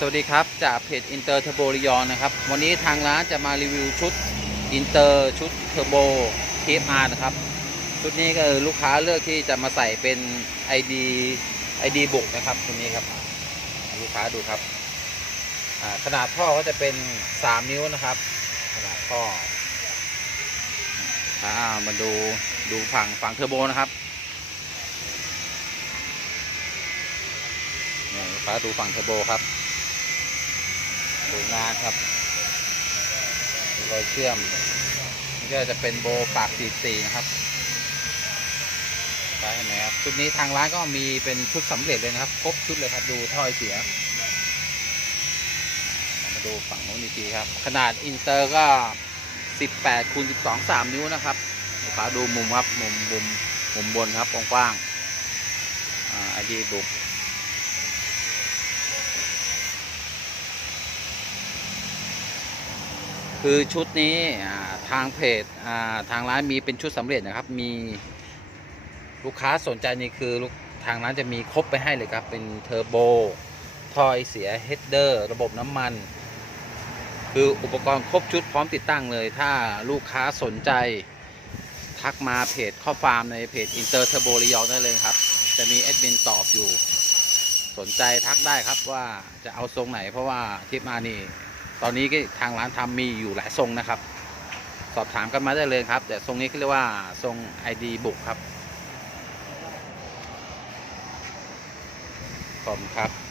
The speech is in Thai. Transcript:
สวัสดีครับ จากเพจอินเตอร์เทอร์โบริยองนะครับ วันนี้ทางร้านจะมารีวิวชุดอินเตอร์ชุดเทอร์โบเทปอาร์นะครับ ชุดนี้ก็ลูกค้าเลือกที่จะมาใส่เป็น ID ID บุกนะครับชุดนี้ครับ ลูกค้าดูครับ ขนาดท่อก็จะเป็น 3 นิ้วนะครับ ขนาดท่ออ่ามาดูดูฝั่งฝั่งเทอร์โบนะครับนี่ลูกค้าดูฝั่งเทอร์โบครับ ดูงานครับรอยเชื่อมนี่ก็จะเป็นโบปาก44นะครับได้เห็นไหมครับชุดนี้ทางร้านก็มีเป็นชุดสำเร็จเลยนะครับ ครบชุดเลยครับ ดูถ้อยเสีย มาดูฝั่งโน้นอีกทีครับ ขนาดอินเตอร์ก็ 18คูณ12 3 นิ้วนะครับลูกค้าดูมุมครับ มุมมุมมุมบนครับกว้างๆอ่าอดีบุก คือชุดนี้ทางเพจทางร้านมีเป็นชุดสำเร็จนะครับ มีลูกค้าสนใจนี่คือลูกทางร้านจะมีครบไปให้เลยครับ เป็นเทอร์โบทอยเสียเฮดเดอร์ระบบน้ำมัน คืออุปกรณ์ครบชุดพร้อมติดตั้งเลย ถ้าลูกค้าสนใจ ทักมาเพจข้อฟาร์มในเพจอินเตอร์เทอร์โบรียองได้เลยครับ จะมีแอดมินตอบอยู่ สนใจทักได้ครับว่าจะเอาทรงไหนเพราะว่าทิปมานี่ ตอนนี้ก็ทางร้านทำมีอยู่หลายทรงนะครับ สอบถามกันมาได้เลยครับ แต่ทรงนี้เขาเรียกว่าทรง ID บุกครับขอบคุณครับ